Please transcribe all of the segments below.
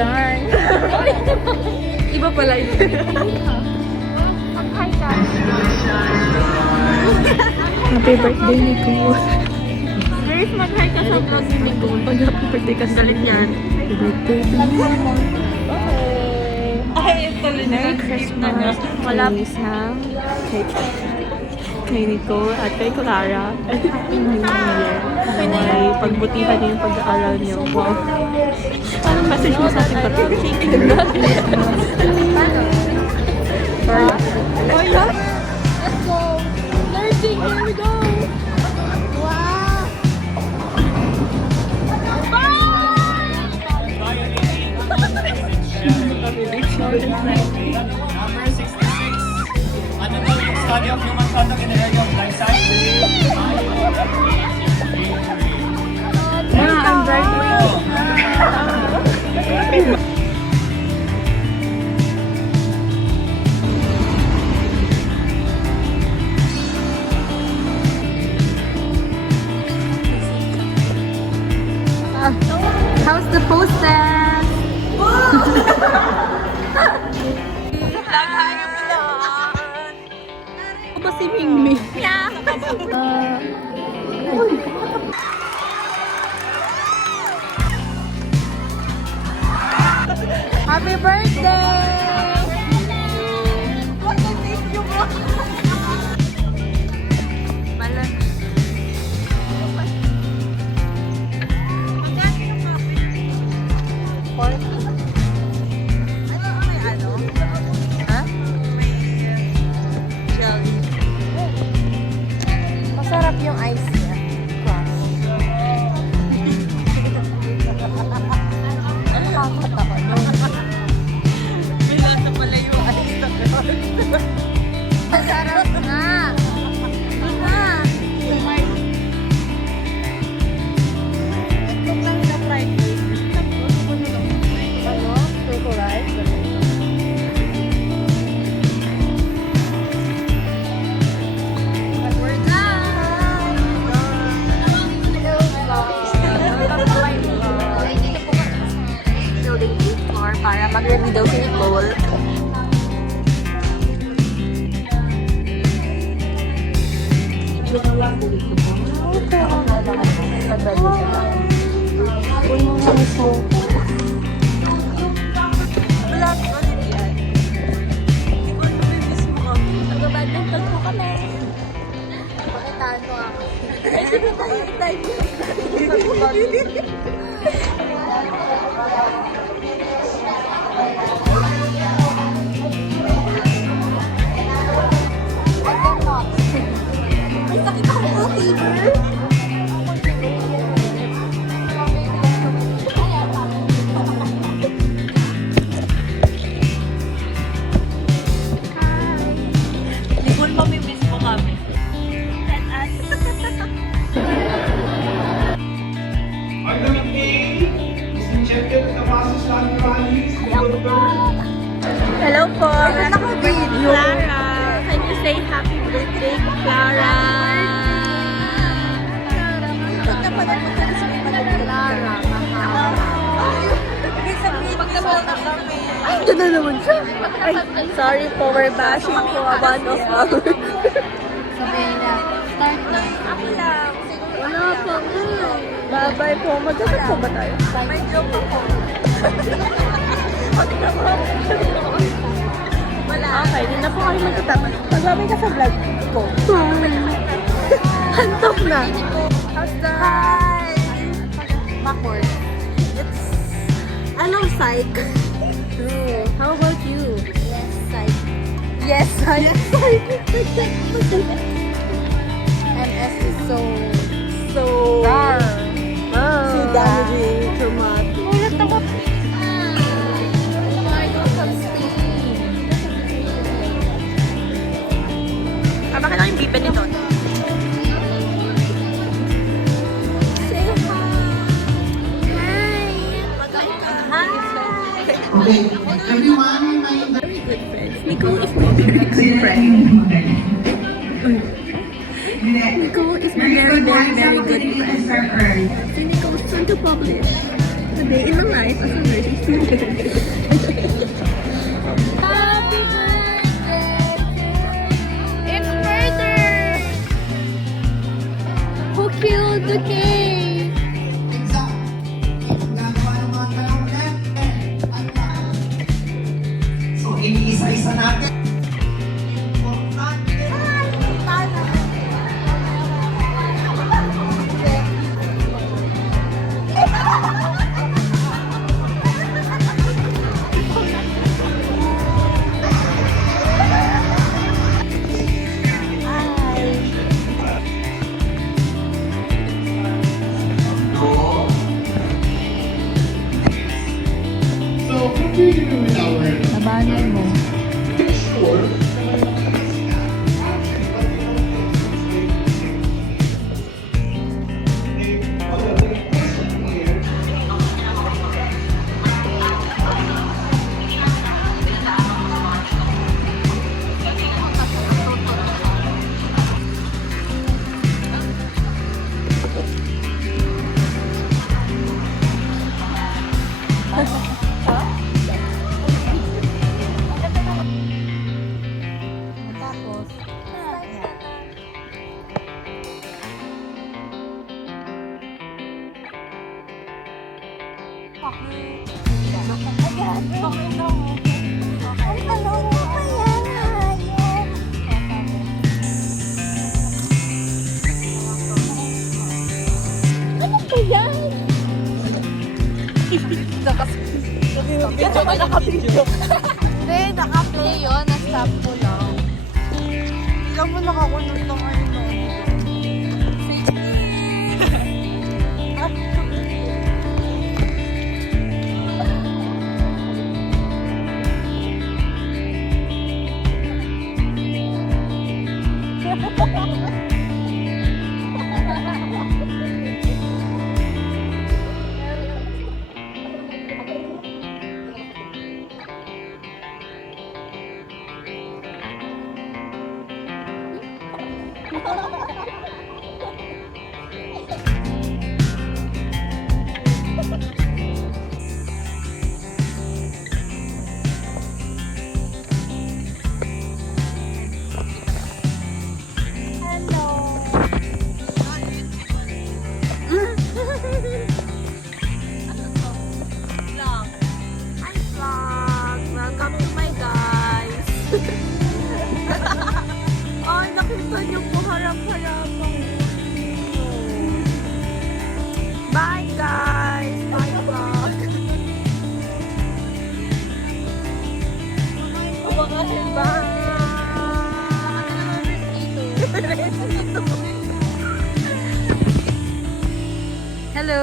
Darn. Iba pala yun. Mag-hi ka. Happy birthday, Nicole. Grace, mag-hi ka sa vlog ni Nicole. Pag happy birthday ka Galit yan. Happy birthday to you. Ay, tuloy na. Merry Christmas. Wala. Sam. Kay Nicole at kay Clara. And Happy New Year. May pagbutihan niyo yung pag-aaral niyo. Wow. Anong message mo sa ating tatlo? Oh, yeah. Let's go. Nursing, here we go. Wow. Number 66. Ano daw yung study of human conduct in the area of life sciences? I'm graduating. How's the posters? Ako ba si Mingming? Yeah. Happy birthday! Masarap yung ice niya. Crush. Ano kakot ako? Bila sa pala yung ice na masarap nga. Ah. Ito lang sa fried rice. Ano? Turtle rice? Para mag-review daw si Nicole. Nag-badminton po kami. Pakitaan mo ako. May sakit ako po, fever. Nicole, mamimiss mo kami. Argument A is rejected the process of rallies. Hello po! Naka-video. Clara! Can you say happy birthday, Clara? Pagka pala Clara. Ay, ito na naman siya. Ay, sorry po, we're bashing po one of our... Sabihin niya, start na. Ako lang. Wala po. Bye-bye po. Magkasal po ba tayo? May joke ako. Wala. Okay, hindi na po kami magkita. Magbabay ka sa vlog ko. Hantok na. How's the... Hi! Backward. It's... Anong psych? True. How about you? Yes, psych. Yes, psych. Yes, psych. MS is so... So... Rar. So damaging, traumatic. Ulit ako. I don't have steam. Bakit lang yung bibe nito? Say hi. Hi. Okay, everyone, my Very good friends. Nicole is my very good friend. Nicole is my very, very, very good friend. Si Nicole is soon to publish. day in my life as a nursing student. Happy birthday to you. It's murder! Who killed the cake? So, iniisa-isa natin. So, continue with our Labanan mo. sure. Tapos, Video ka naka-video. hindi, naka-play yun. Na-stop ko lang. Ikaw mo nakakunod ng ano. Hi vlog! Welcome to my guys! Ay, nakita niyo po harap-harapang video. Bye guys! Bye vlog! Hello!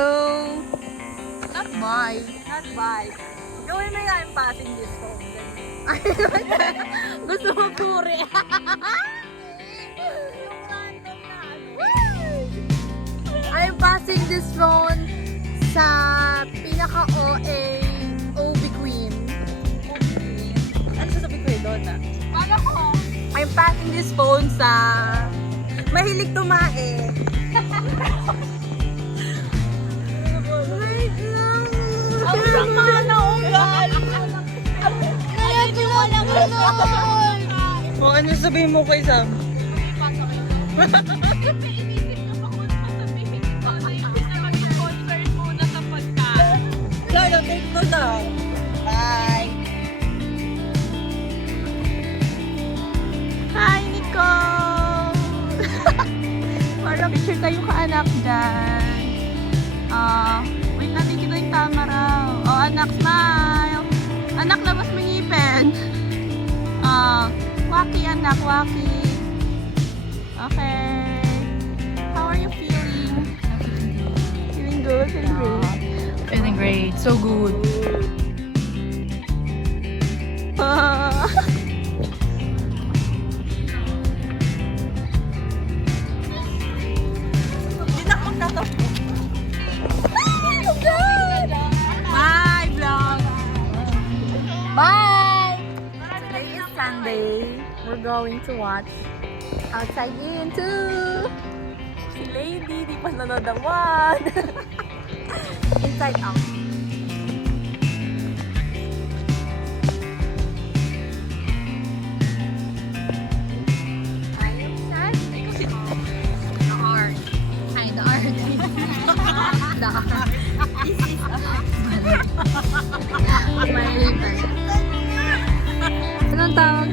Not bye. Not bye. Gawin mo nga yung passing this home. Gusto mo puri. I'm passing this phone sa pinaka-OA OB Queen. Ano sasabihin ko yun doon na? Paano ko? I'm passing this phone sa mahilig tumae. Wait lang. Ang sama na ugal. Ngayon yung walang ganun. O ano sabihin mo kay Sam? Lalo, take note na. Bye! Hi, Nicole! Para picture kayo ka-anak dyan. Wait, natin kita yung tama raw. Oh, anak, smile! Anak, labas mo ngipin. Waki, anak, waki. Okay. How are you feeling? Feeling good? Feeling great? Feeling great. So good. Bye, vlog! Bye! Today is Sunday. We're going to watch Outside In 2. Si Lady, di pa nanood ang 1. Inside Out.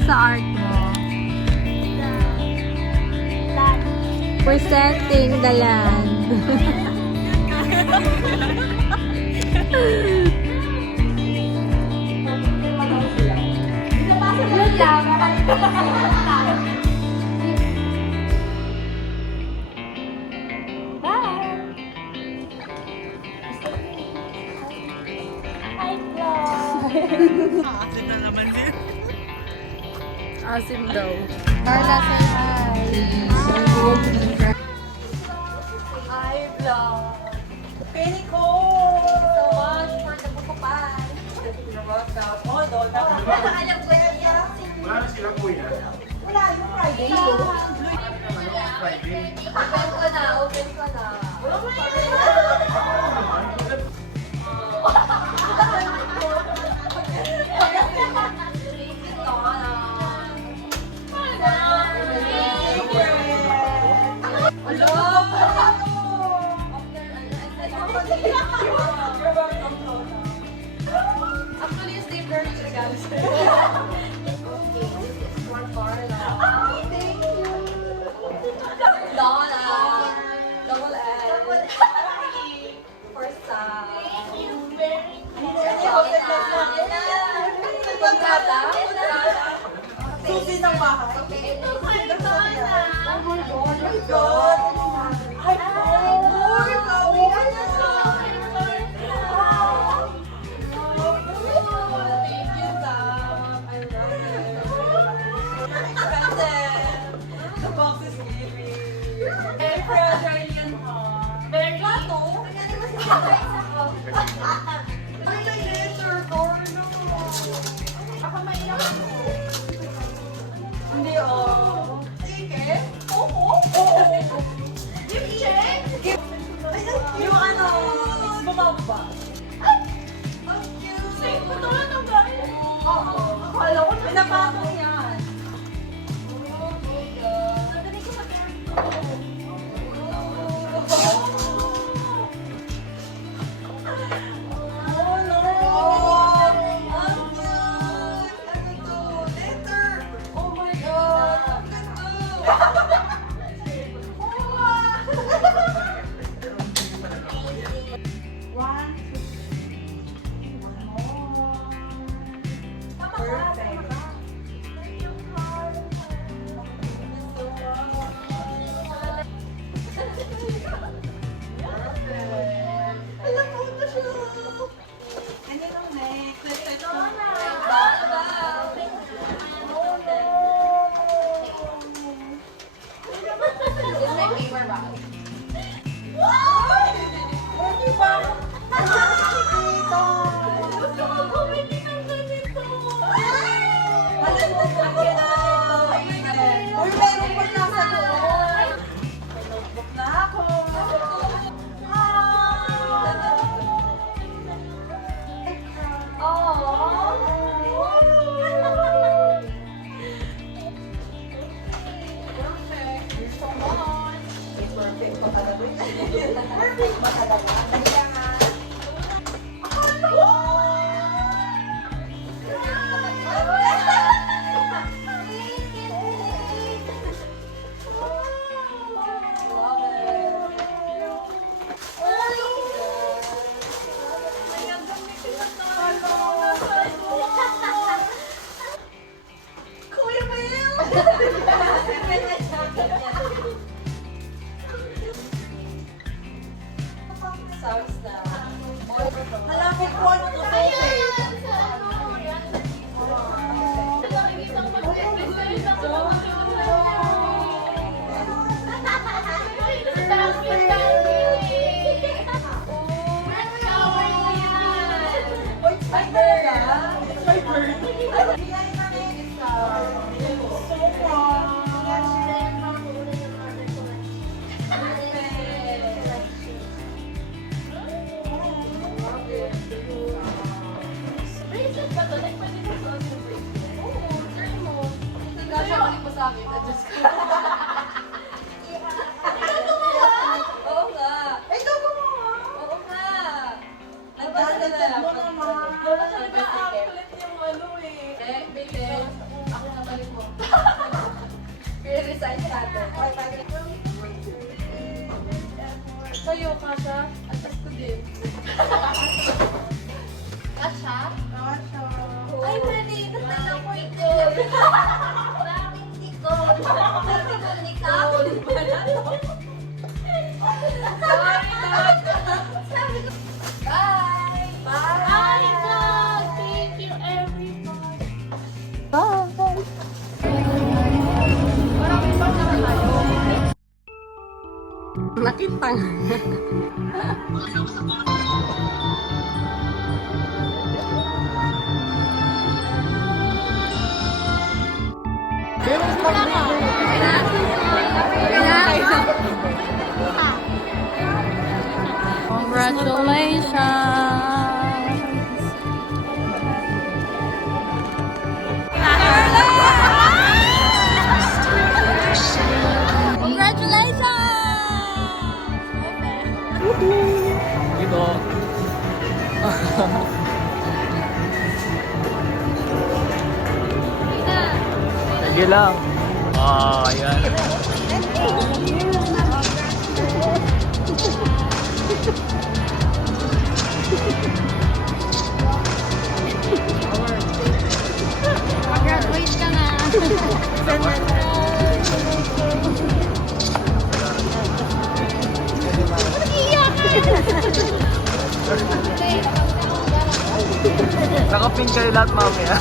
sa art mo? Presenting the land. Asim daw. Carla, say hi. Hi, vlog. Penny Cole! So much for the bukupan. You're welcome. Oh, doon na. Alam ko yan. Wala na sila kuya. Wala yung Friday. Friday. Open ko na. Actually, it's Dave Burns regalo sa'yo. Okay, this is for Carla. Thank you. Double L. For Sam. Thank you very much. Pagkata? Susi ng bahay. Okay. Oh my God. Ay, hindi oh. Sige. Oo. Gift check. Yung ano, bumaba. Ang cute. Say, puto na ng gano'n. Oo. Akala ko pinapakong yan. Oh my God. Nadali ko sa oh no. Ang cute. Ano to? Letter. Oh my God. Alam mo na siya. Ano yung necklace? Ito na. Oh no. This is my favorite rock. Wow! Pwede ba? Dito. Gusto ko bumili ng ganito. Alam mo ba ito? Uy, meron pa nasa loob. May notebook na ako. Perfect. You're so much. Perfect ba talaga? Perfect ba talaga? Kaya nga. Kuya Will! Sounds na. Halapin ko ano to Oo nga. Ikaw gumawa? Oo nga. Nagpasa na lang. Wala sa iba outlet yung ano eh. Baby, ako na talaga Sign natin. Sa'yo, Kasha. Atas ko din. Kasha? Kasha. Ay, mali. Nasaan ako ito? Bakit hindi ko? Bakit ko ikaw? Sorry, sabi ko. Bye! Bye! Bye, vlog! Thank you, everybody! Nakitang. Congratulations! Ito. Sige lang. Ah, ayan. Graduate ka na. Nakapin kayo lahat mamaya.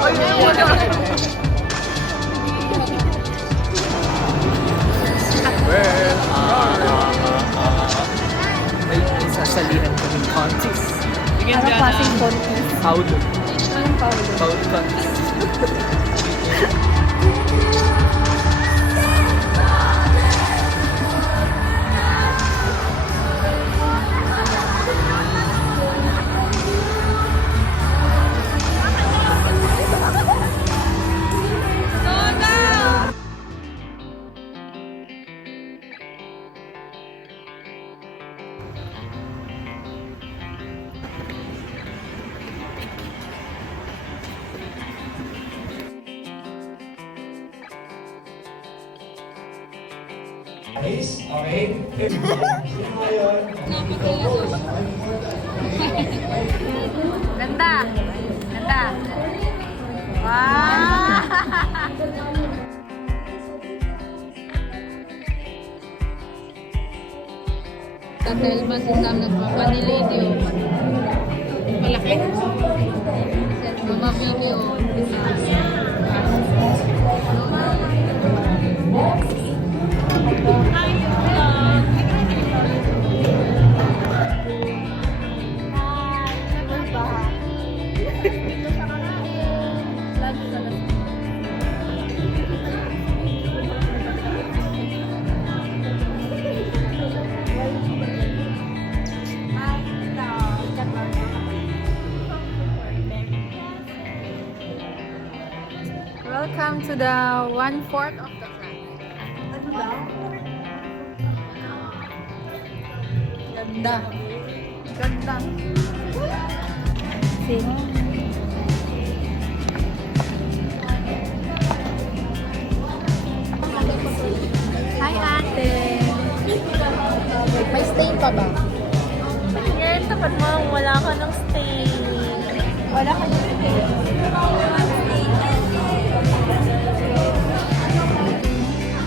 Ay, wala. May sasalihan kaming contest. Bigyan Ano dyan klaseng na contest? Paulo. Anong Paulo? Paulo contest. Ganda. Ganda. Wow! Dahil ba si Sam nagpapanilidyo? Malaki? Lumabidyo. Welcome to the 1/4 of the class. Ganda. Ganda. Sino? Hi, ate. May stain pa ba? Ngayon, tapat mo, wala ka ng stay. Wala ka ng stain.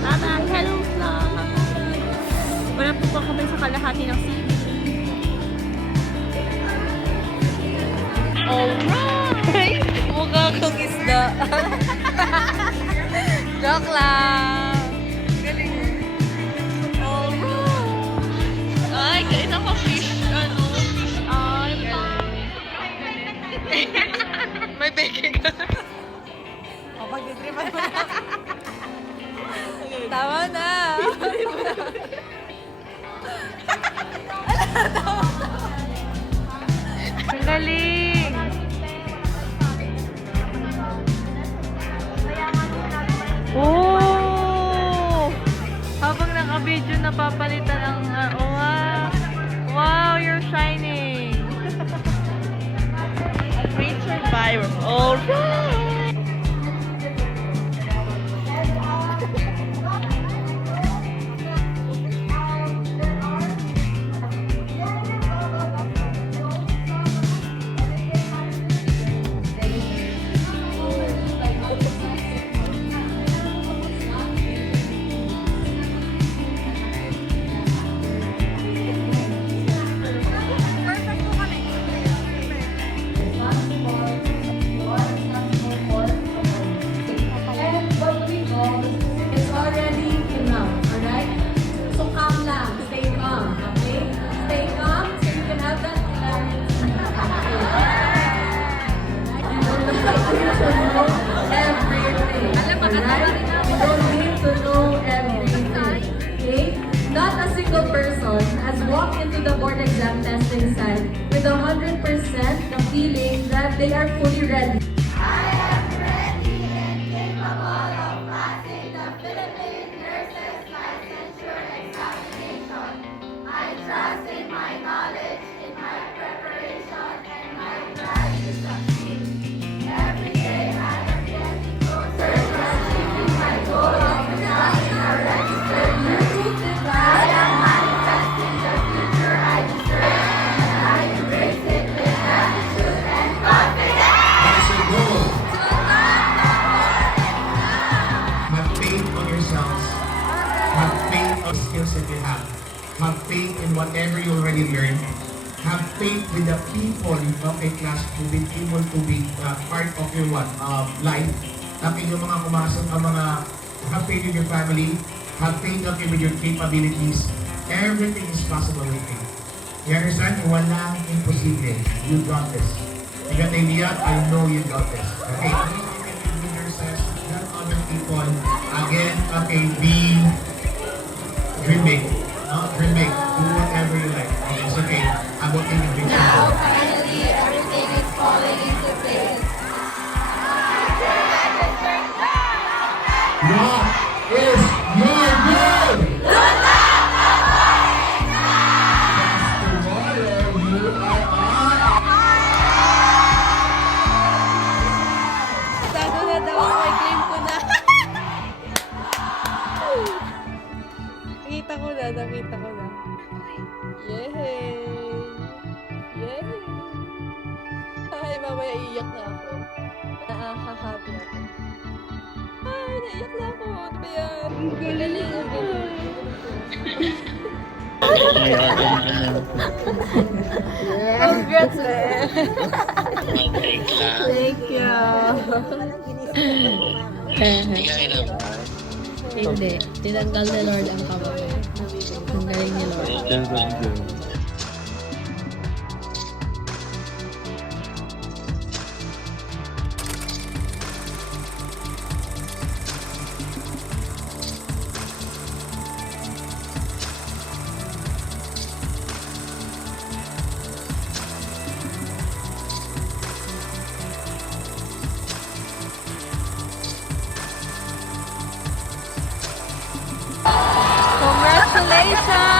Mama, hello vlog! Wala po pa kami sa kalahati ng city. Alright! Mukha kang isda. Joke lang. Galing. Alright! Ay, kain ako fish. Ano? Fish eye. May baking ka. O, pag-driban mo na. Tama na. Ang galing. Oh! Habang naka-video, napapalitan ang... wow! Wow, you're shining! A great survivor. Alright! right? You don't need to know everything, okay? Not a single person has walked into the board exam testing site with 100% the feeling that they are fully ready. What is your goal? Have faith on yourselves. Have faith on skills that you have. Have faith in whatever you already learned. Have faith with the people in okay class to be able to be part of your life. Tapos yung mga kumasok ang mga have faith in your family. Have faith okay, with your capabilities. Everything is possible with faith. You understand? Walang imposible. You got this. You got the idea? I know you got this. Okay? Leader says, not other people. Again, okay, be dream big. No? Dream big. Do whatever you like. Okay, it's okay. I'm okay with big. Now, finally, everything is falling into place. What is your goal? Tomorrow you are on. Sago na daw ako, game ko na. Nakita ko na. Yay! Yay! Ay, mamaya iiyak na ako. Happy ako. Ay, naiyak na ako. Ano ba yan? Galing. Congrats, man. Thank you. Hindi. Tinanggal ni Lord ang kamay. Ang galing ni Lord. Congratulations!